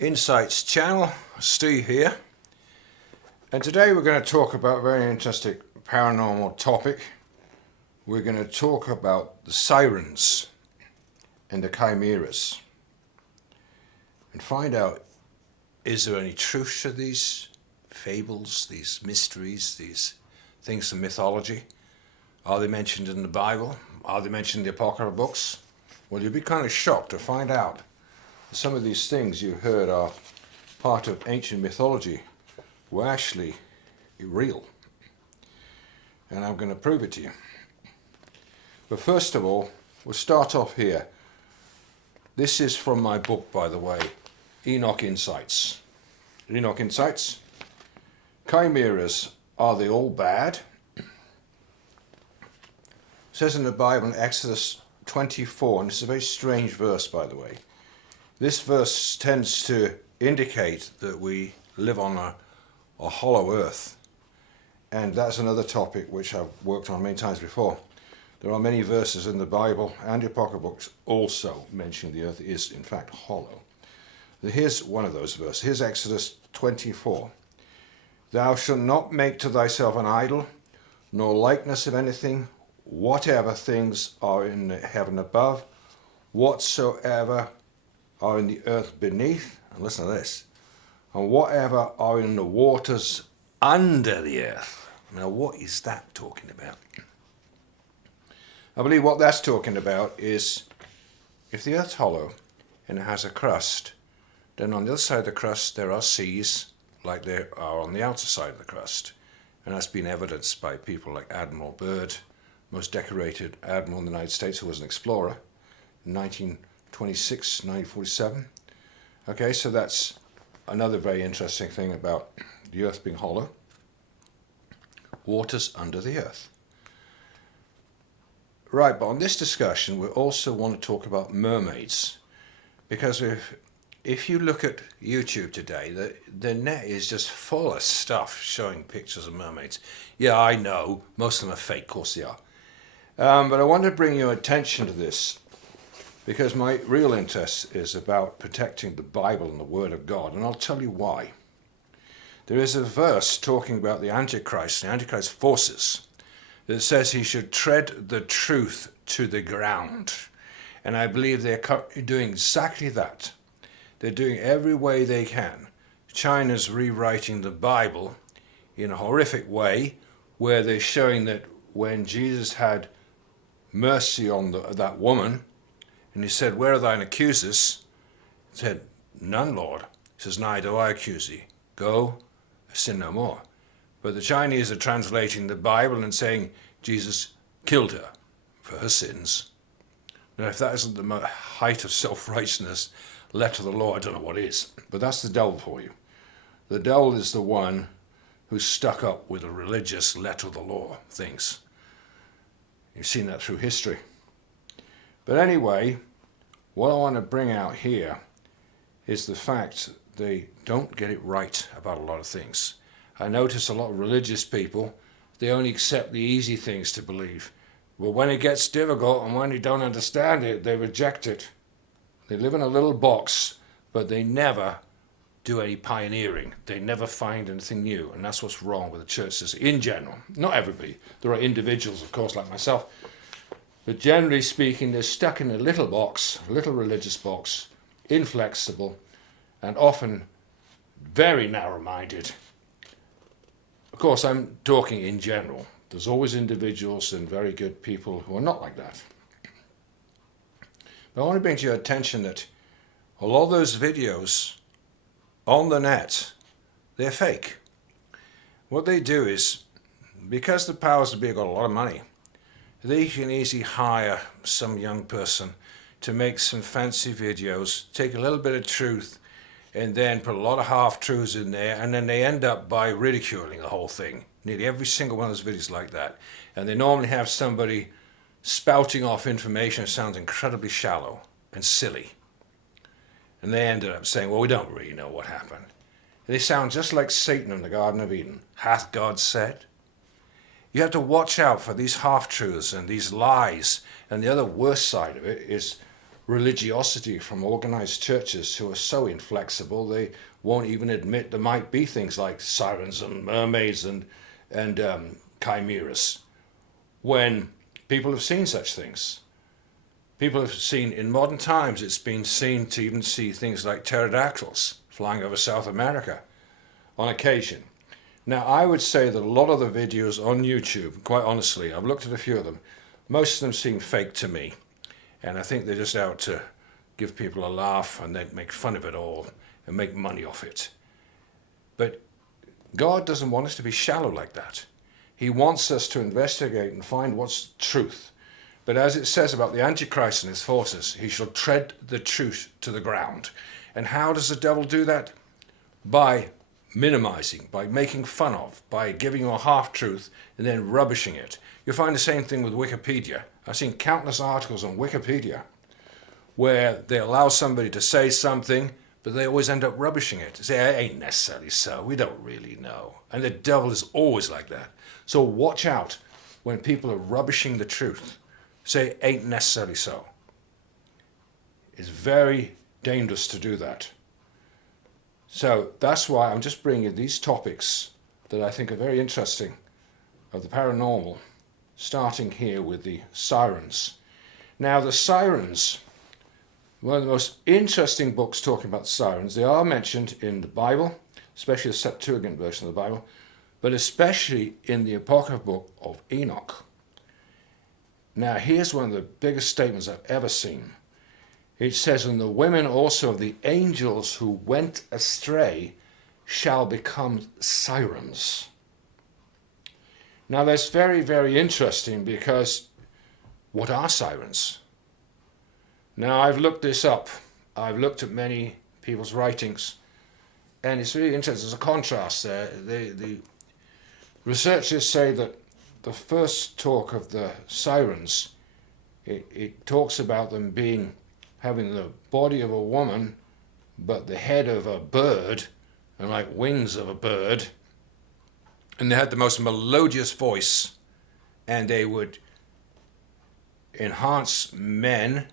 Insights channel, Steve here, and today we're going to talk about a very interesting paranormal topic. We're going to talk about the Sirens and the Chimeras and find out, is there any truth to these fables, these mysteries, these things from mythology? Are they mentioned in the Bible? Are they mentioned in the Apocryphal books? Well, you'll be kind of shocked to find out some of these things you heard are part of ancient mythology were actually real. And I'm going to prove it to you. But first of all, we'll start off here. This is from my book, by the way, Enoch Insights. Enoch Insights. Chimeras, are they all bad? It says in the Bible in Exodus 24, and this is a very strange verse, by the way. This verse tends to indicate that we live on a hollow earth, and that's another topic which I've worked on many times before. There are many verses in the Bible and the Apocryphal books also mentioning the earth is in fact hollow. Here's one of those verses. Here's Exodus 24. Thou shalt not make to thyself an idol, nor likeness of anything, whatever things are in the heaven above, whatsoever are in the earth beneath, and listen to this, and whatever are in the waters under the earth. Now, what is that talking about? I believe what that's talking about is if the earth's hollow and it has a crust, then on the other side of the crust there are seas like there are on the outer side of the crust. And that's been evidenced by people like Admiral Byrd, most decorated admiral in the United States, who was an explorer in 1926, 1947. Okay, so that's another very interesting thing about the earth being hollow. Waters under the earth. Right, but on this discussion we also want to talk about mermaids, because if you look at YouTube today, the net is just full of stuff showing pictures of mermaids. Yeah, I know, most of them are fake, of course they are. But I want to bring your attention to this, because my real interest is about protecting the Bible and the Word of God, and I'll tell you why. There is a verse talking about the Antichrist, the Antichrist forces, that says he should tread the truth to the ground. And I believe they're doing exactly that. They're doing every way they can. China's rewriting the Bible in a horrific way, where they're showing that when Jesus had mercy on that woman, and he said, where are thine accusers? He said, none, Lord. He says, neither do I accuse thee. Go, sin no more. But the Chinese are translating the Bible and saying Jesus killed her for her sins. Now, if that isn't the height of self-righteousness, letter of the law, I don't know what is. But that's the devil for you. The devil is the one who's stuck up with the religious letter of the law things. You've seen that through history. But anyway, what I want to bring out here is the fact they don't get it right about a lot of things. I notice a lot of religious people, they only accept the easy things to believe. But when it gets difficult and when they don't understand it, they reject it. They live in a little box, but they never do any pioneering. They never find anything new, and that's what's wrong with the churches in general. Not everybody. There are individuals, of course, like myself. But generally speaking, they're stuck in a little box, a little religious box, inflexible, and often very narrow-minded. Of course, I'm talking in general. There's always individuals and very good people who are not like that. But I want to bring to your attention that a lot of those videos on the net, they're fake. What they do is, because the powers that be have got a lot of money, they can easily hire some young person to make some fancy videos, take a little bit of truth, and then put a lot of half-truths in there, and then they end up by ridiculing the whole thing. Nearly every single one of those videos like that. And they normally have somebody spouting off information that sounds incredibly shallow and silly. And they ended up saying, well, we don't really know what happened. They sound just like Satan in the Garden of Eden. Hath God said? You have to watch out for these half-truths and these lies. And the other worst side of it is religiosity from organized churches who are so inflexible they won't even admit there might be things like sirens and mermaids and chimeras, when people have seen such things. People have seen, in modern times, it's been seen to even see things like pterodactyls flying over South America on occasion. Now, I would say that a lot of the videos on YouTube, quite honestly, I've looked at a few of them, most of them seem fake to me. And I think they're just out to give people a laugh and then make fun of it all and make money off it. But God doesn't want us to be shallow like that. He wants us to investigate and find what's truth. But as it says about the Antichrist and his forces, he shall tread the truth to the ground. And how does the devil do that? By minimizing, by making fun of, by giving you a half-truth and then rubbishing it. You'll find the same thing with Wikipedia. I've seen countless articles on Wikipedia where they allow somebody to say something, but they always end up rubbishing it. They say, it ain't necessarily so, we don't really know. And the devil is always like that. So watch out when people are rubbishing the truth. Say, ain't necessarily so. It's very dangerous to do that. So that's why I'm just bringing these topics that I think are very interesting of the paranormal, starting here with the Sirens. Now the Sirens, one of the most interesting books talking about the Sirens, they are mentioned in the Bible, especially the Septuagint version of the Bible, but especially in the Apocryphal book of Enoch. Now here's one of the biggest statements I've ever seen. It says, and the women also of the angels who went astray shall become sirens. Now that's very, very interesting, because what are sirens? Now I've looked this up. I've looked at many people's writings, and it's really interesting. There's a contrast there. The researchers say that the first talk of the sirens, it talks about them having the body of a woman, but the head of a bird, and like wings of a bird. And they had the most melodious voice, and they would enhance men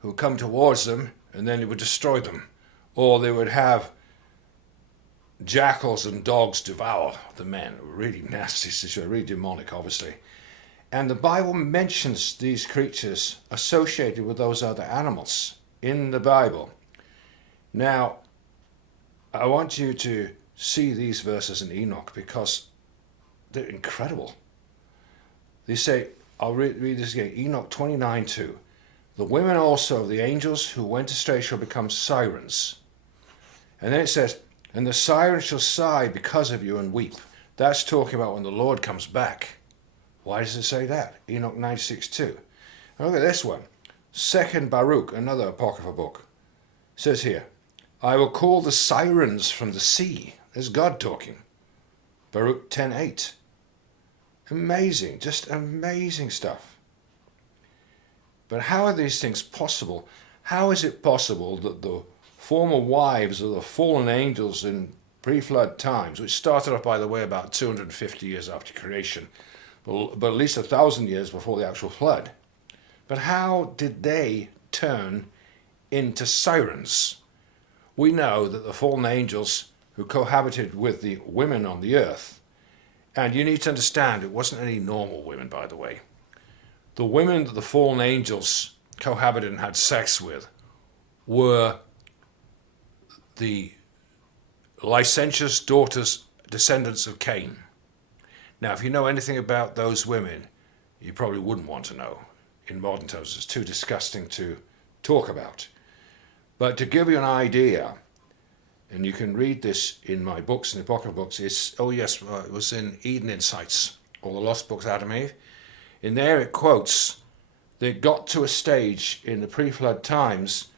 who come towards them, and then they would destroy them. Or they would have jackals and dogs devour the men. Really nasty situation, really demonic, obviously. And the Bible mentions these creatures associated with those other animals in the Bible. Now, I want you to see these verses in Enoch, because they're incredible. They say, I'll read this again, Enoch 29:2. The women also of the angels who went astray shall become sirens. And then it says, and the sirens shall sigh because of you and weep. That's talking about when the Lord comes back. Why does it say that? Enoch 96:2. Look at this one. 2nd Baruch, another apocryphal book, says here, I will call the sirens from the sea. There's God talking. Baruch 10:8. Amazing, just amazing stuff. But how are these things possible? How is it possible that the former wives of the fallen angels in pre-flood times, which started off, by the way, about 250 years after creation, but at least 1,000 years before the actual flood, but how did they turn into sirens? We know that the fallen angels who cohabited with the women on the earth, and you need to understand, it wasn't any normal women, by the way. The women that the fallen angels cohabited and had sex with were the licentious daughters, descendants of Cain. Now, if you know anything about those women, you probably wouldn't want to know. In modern terms, it's too disgusting to talk about. But to give you an idea, and you can read this in my books, in the Apocryphal books, it was in Eden Insights, or the Lost Books, Adam and Eve. In there it quotes that it got to a stage in the pre-flood times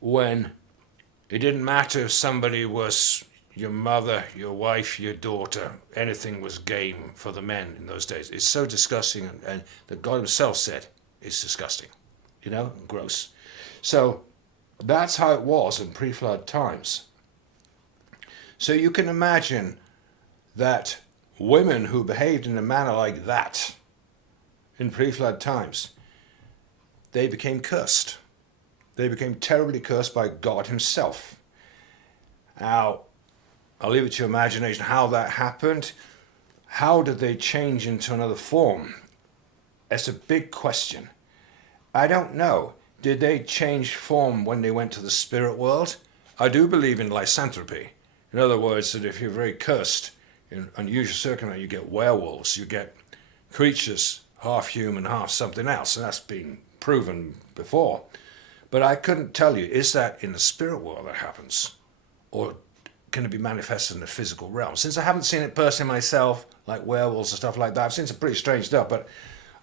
when it didn't matter if somebody was your mother, your wife, your daughter, anything was game for the men in those days. It's so disgusting, and that God himself said it's disgusting, gross. So that's how it was in pre-flood times. So you can imagine that women who behaved in a manner like that in pre-flood times, they became cursed. They became terribly cursed by God himself. Now, I'll leave it to your imagination how that happened. How did they change into another form? That's a big question. I don't know. Did they change form when they went to the spirit world? I do believe in lycanthropy. In other words, that if you're very cursed, in unusual circumstances, you get werewolves, you get creatures, half human, half something else, and that's been proven before. But I couldn't tell you, is that in the spirit world that happens? Or can it be manifested in the physical realm? Since I haven't seen it personally myself, like werewolves and stuff like that, I've seen some pretty strange stuff, but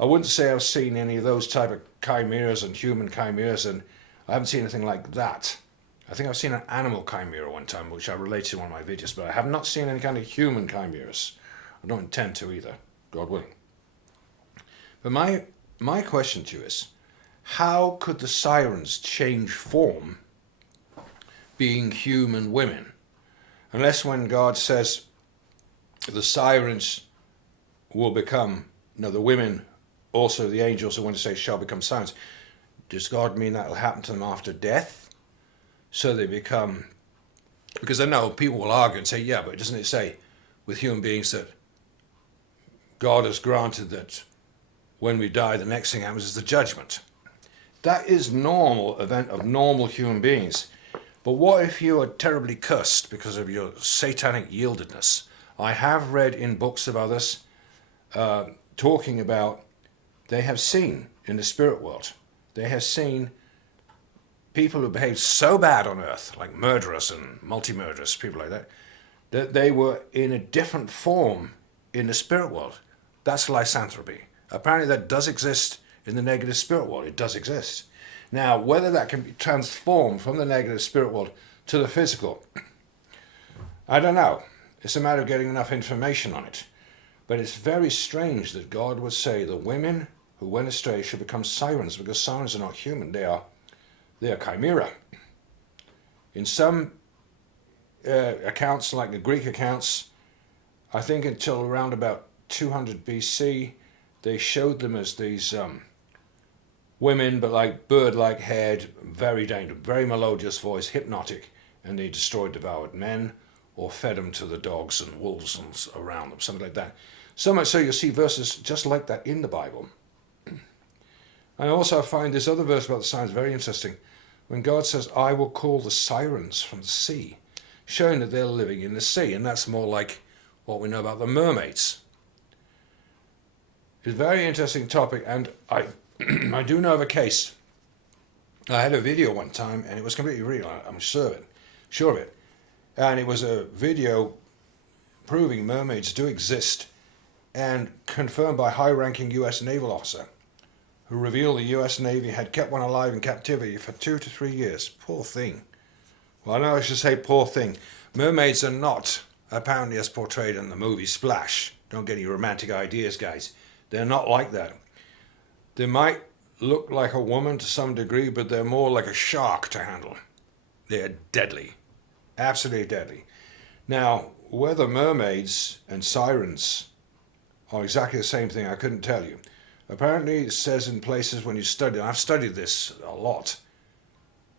I wouldn't say I've seen any of those type of chimeras and human chimeras, and I haven't seen anything like that. I think I've seen an animal chimera one time, which I related to in one of my videos, but I have not seen any kind of human chimeras. I don't intend to either, God willing. But my question to you is, how could the Sirens change form being human women? Unless when God says the Sirens will become, the women, also the angels who want to say shall become Sirens, does God mean that will happen to them after death? So they become, because I know people will argue and say, yeah, but doesn't it say with human beings that God has granted that when we die, the next thing happens is the judgment? That is normal event of normal human beings. But what if you are terribly cursed because of your satanic yieldedness? I have read in books of others talking about they have seen in the spirit world, they have seen people who behaved so bad on earth, like murderers and multi-murderers, people like that, that they were in a different form in the spirit world. That's lycanthropy. Apparently that does exist in the negative spirit world. It does exist. Now, whether that can be transformed from the negative spirit world to the physical, I don't know. It's a matter of getting enough information on it. But it's very strange that God would say the women who went astray should become Sirens, because Sirens are not human. They are chimera. In some accounts, like the Greek accounts, I think until around about 200 BC, they showed them as these women, but like bird-like head, very dangerous, very melodious voice, hypnotic, and they destroyed, devoured men, or fed them to the dogs and wolves and around them, something like that. So much so you'll see verses just like that in the Bible. And also I find this other verse about the Sirens very interesting. When God says, I will call the Sirens from the sea, showing that they're living in the sea, and that's more like what we know about the mermaids. It's a very interesting topic, and I do know of a case. I had a video one time, and it was completely real, I'm sure of it. And it was a video proving mermaids do exist, and confirmed by a high-ranking US naval officer, who revealed the US Navy had kept one alive in captivity for 2 to 3 years. Poor thing. Well, I know I should say poor thing. Mermaids are not apparently as portrayed in the movie Splash. Don't get any romantic ideas, guys. They're not like that. They might look like a woman to some degree, but they're more like a shark to handle. They're deadly. Absolutely deadly. Now, whether mermaids and sirens are exactly the same thing, I couldn't tell you. Apparently it says in places when you study, and I've studied this a lot,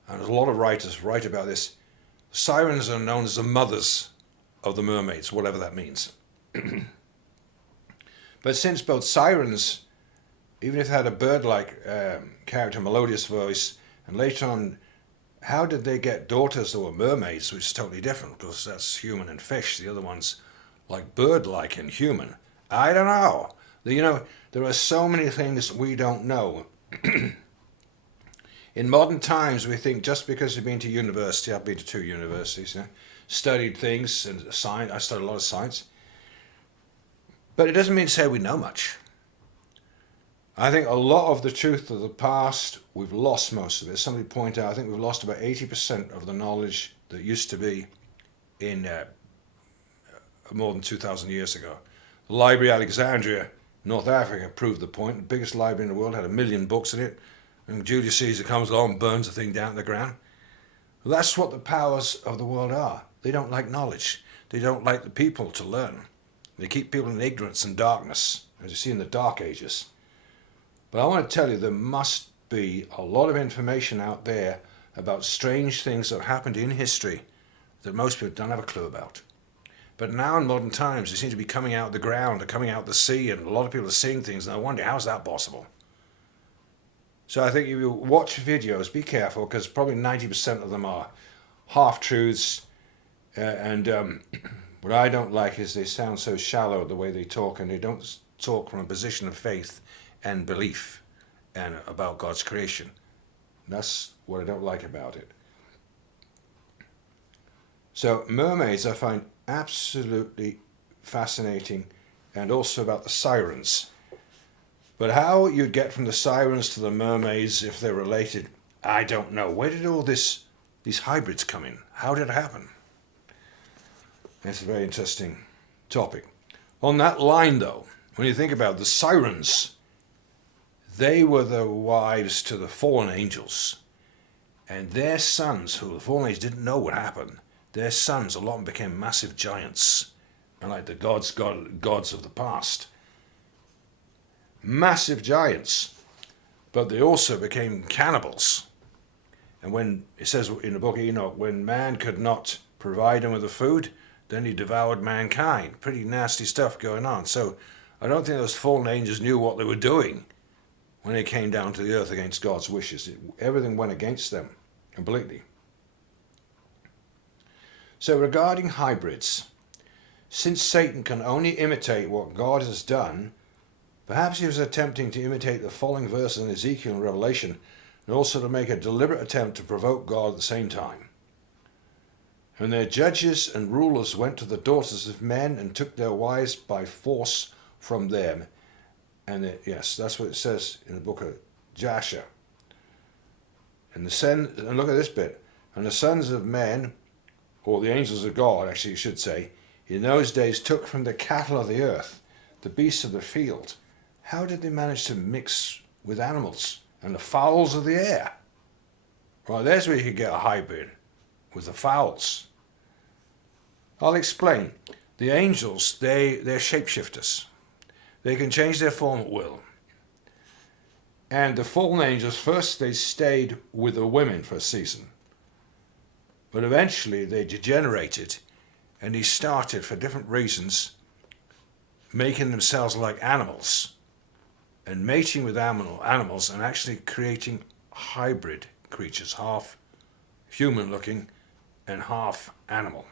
and a lot of writers write about this, sirens are known as the mothers of the mermaids, whatever that means. But since both sirens, even if they had a bird-like character, melodious voice, and later on, how did they get daughters that were mermaids, which is totally different, because that's human and fish. The other one's like bird-like and human. I don't know. You know, there are so many things we don't know. In modern times, we think just because you've been to university, I've been to 2 universities, studied things, and science, I studied a lot of science, but it doesn't mean to say we know much. I think a lot of the truth of the past, we've lost most of it. Somebody pointed out, I think we've lost about 80% of the knowledge that used to be in more than 2,000 years ago. The Library of Alexandria, North Africa, proved the point. The biggest library in the world had 1 million books in it, and Julius Caesar comes along and burns the thing down to the ground. Well, that's what the powers of the world are. They don't like knowledge. They don't like the people to learn. They keep people in ignorance and darkness, as you see in the Dark Ages. But I want to tell you, there must be a lot of information out there about strange things that happened in history that most people don't have a clue about. But now in modern times, they seem to be coming out of the ground or coming out of the sea, and a lot of people are seeing things, and I wonder, how's that possible? So I think if you watch videos, be careful, because probably 90% of them are half-truths, and what I don't like is they sound so shallow the way they talk, and they don't talk from a position of faith and belief and about God's creation. That's what I don't like about it. So mermaids I find absolutely fascinating, and also about the Sirens. But how you'd get from the Sirens to the mermaids, if they're related, I don't know. Where did all these hybrids come in? How did it happen? It's a very interesting topic. On that line though, when you think about the Sirens, they were the wives to the fallen angels. And their sons, who the fallen angels didn't know what happened, their sons, a lot of them became massive giants, and like the gods of the past. Massive giants, but they also became cannibals. And when it says in the book of Enoch, when man could not provide him with the food, then he devoured mankind. Pretty nasty stuff going on. So I don't think those fallen angels knew what they were doing when they came down to the earth against God's wishes. Everything went against them completely. So regarding hybrids, since Satan can only imitate what God has done, perhaps he was attempting to imitate the following verses in Ezekiel and Revelation, and also to make a deliberate attempt to provoke God at the same time. And their judges and rulers went to the daughters of men and took their wives by force from them. And yes, that's what it says in the book of Jasher. And look at this bit. And the sons of men, or the angels of God, actually you should say, in those days took from the cattle of the earth, the beasts of the field. How did they manage to mix with animals and the fowls of the air? Well, there's where you could get a hybrid, with the fowls. I'll explain. The angels, they're shapeshifters. They can change their form at will. And the fallen angels, first they stayed with the women for a season. But eventually they degenerated, and they started, for different reasons, making themselves like animals and mating with animals and actually creating hybrid creatures, half human looking and half animal.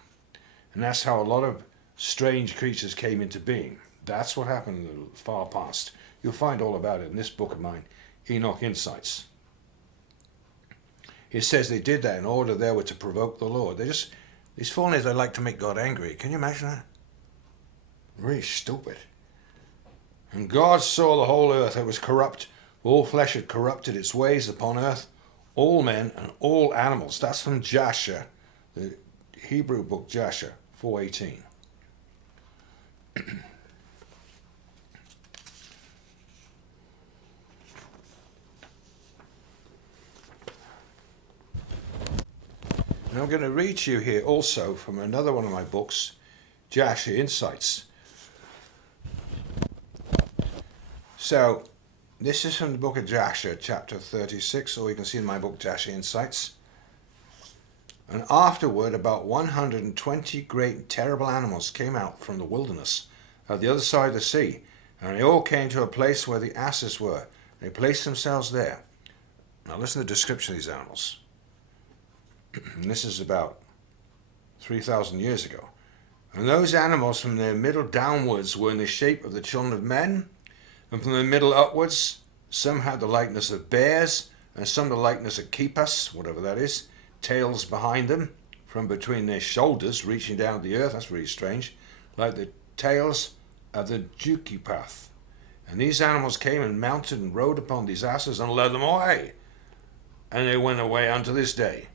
And that's how a lot of strange creatures came into being. That's what happened in the far past. You'll find all about it in this book of mine, Enoch Insights. It says they did that in order they were to provoke the Lord. These fallen angels, they like to make God angry. Can you imagine that? Really stupid. And God saw the whole earth, it was corrupt. All flesh had corrupted its ways upon earth, all men and all animals. That's from Jasher, the Hebrew book Jasher 4:18. And I'm going to read to you here also from another one of my books, Jasher Insights. So, this is from the book of Jasher, chapter 36, or you can see in my book, Jasher Insights. And afterward, about 120 great and terrible animals came out from the wilderness at the other side of the sea, and they all came to a place where the asses were. They placed themselves there. Now listen to the description of these animals. And this is about 3,000 years ago. And those animals from their middle downwards were in the shape of the children of men, and from the middle upwards, some had the likeness of bears, and some the likeness of keepers, whatever that is, tails behind them, from between their shoulders, reaching down to the earth. That's really strange, like the tails of the Jukipath. And these animals came and mounted and rode upon these asses and led them away. And they went away unto this day.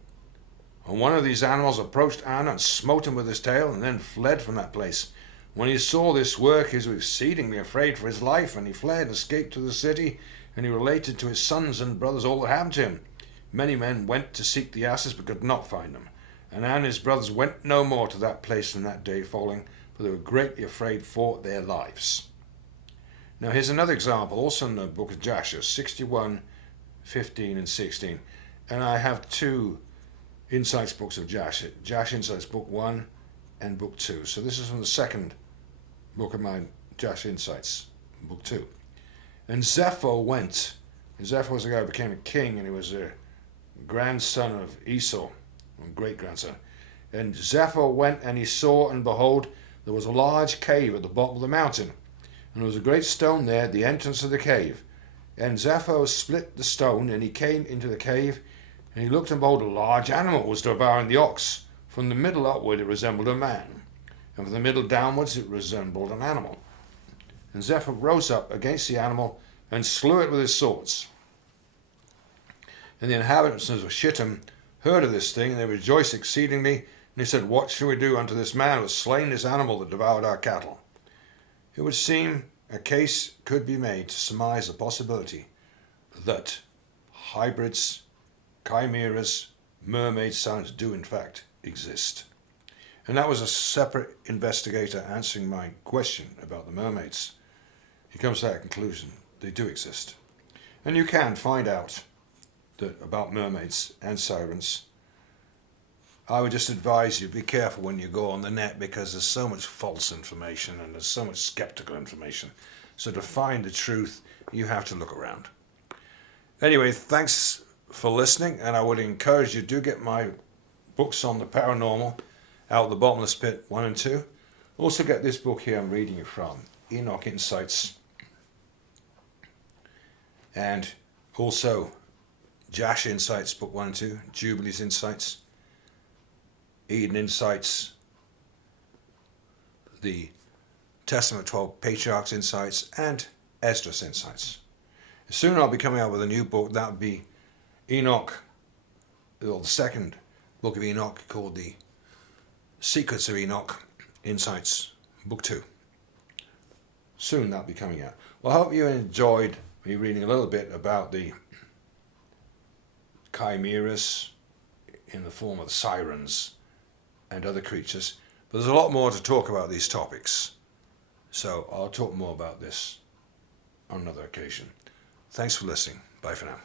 And one of these animals approached Anna and smote him with his tail, and then fled from that place. When he saw this work, he was exceedingly afraid for his life, and he fled and escaped to the city, and he related to his sons and brothers all that happened to him. Many men went to seek the asses, but could not find them. And Anna and his brothers went no more to that place from that day following, for they were greatly afraid for their lives. Now here's another example, also in the book of Jasher, 61, 15 and 16. And I have two Insights books of Jash. Jash Insights Book 1 and Book 2. So this is from the second book of mine, Jash Insights, Book 2. And Zepho went. And Zepho was the guy who became a king, and he was a grandson of Esau, or great-grandson. And Zepho went, and he saw, and behold, there was a large cave at the bottom of the mountain. And there was a great stone there at the entrance of the cave. And Zepho split the stone, and he came into the cave, and he looked, and behold, a large animal was devouring the ox. From the middle upward it resembled a man, and from the middle downwards it resembled an animal. And Zepho rose up against the animal and slew it with his swords. And the inhabitants of Shittim heard of this thing, and they rejoiced exceedingly. And they said, "What shall we do unto this man who has slain this animal that devoured our cattle?" It would seem a case could be made to surmise the possibility that hybrids, chimeras, mermaid sounds do in fact exist. And that was a separate investigator answering my question about the mermaids. He comes to that conclusion. They do exist. And you can find out about mermaids and sirens. I would just advise you, be careful when you go on the net, because there's so much false information and there's so much skeptical information. So to find the truth, you have to look around. Anyway, thanks for listening, and I would encourage you, do get my books on the paranormal, Out of the Bottomless Pit 1 and 2. Also get this book here I'm reading you from, Enoch Insights. And also Jash Insights, Book 1 and 2, Jubilees Insights, Eden Insights, the Testament 12 Patriarchs Insights, and Esdras Insights. Soon I'll be coming out with a new book. That would be Enoch, or the second book of Enoch, called the Secrets of Enoch Insights, Book 2. Soon that'll be coming out. Well, I hope you enjoyed me reading a little bit about the chimeras in the form of sirens and other creatures. But there's a lot more to talk about these topics. So I'll talk more about this on another occasion. Thanks for listening. Bye for now.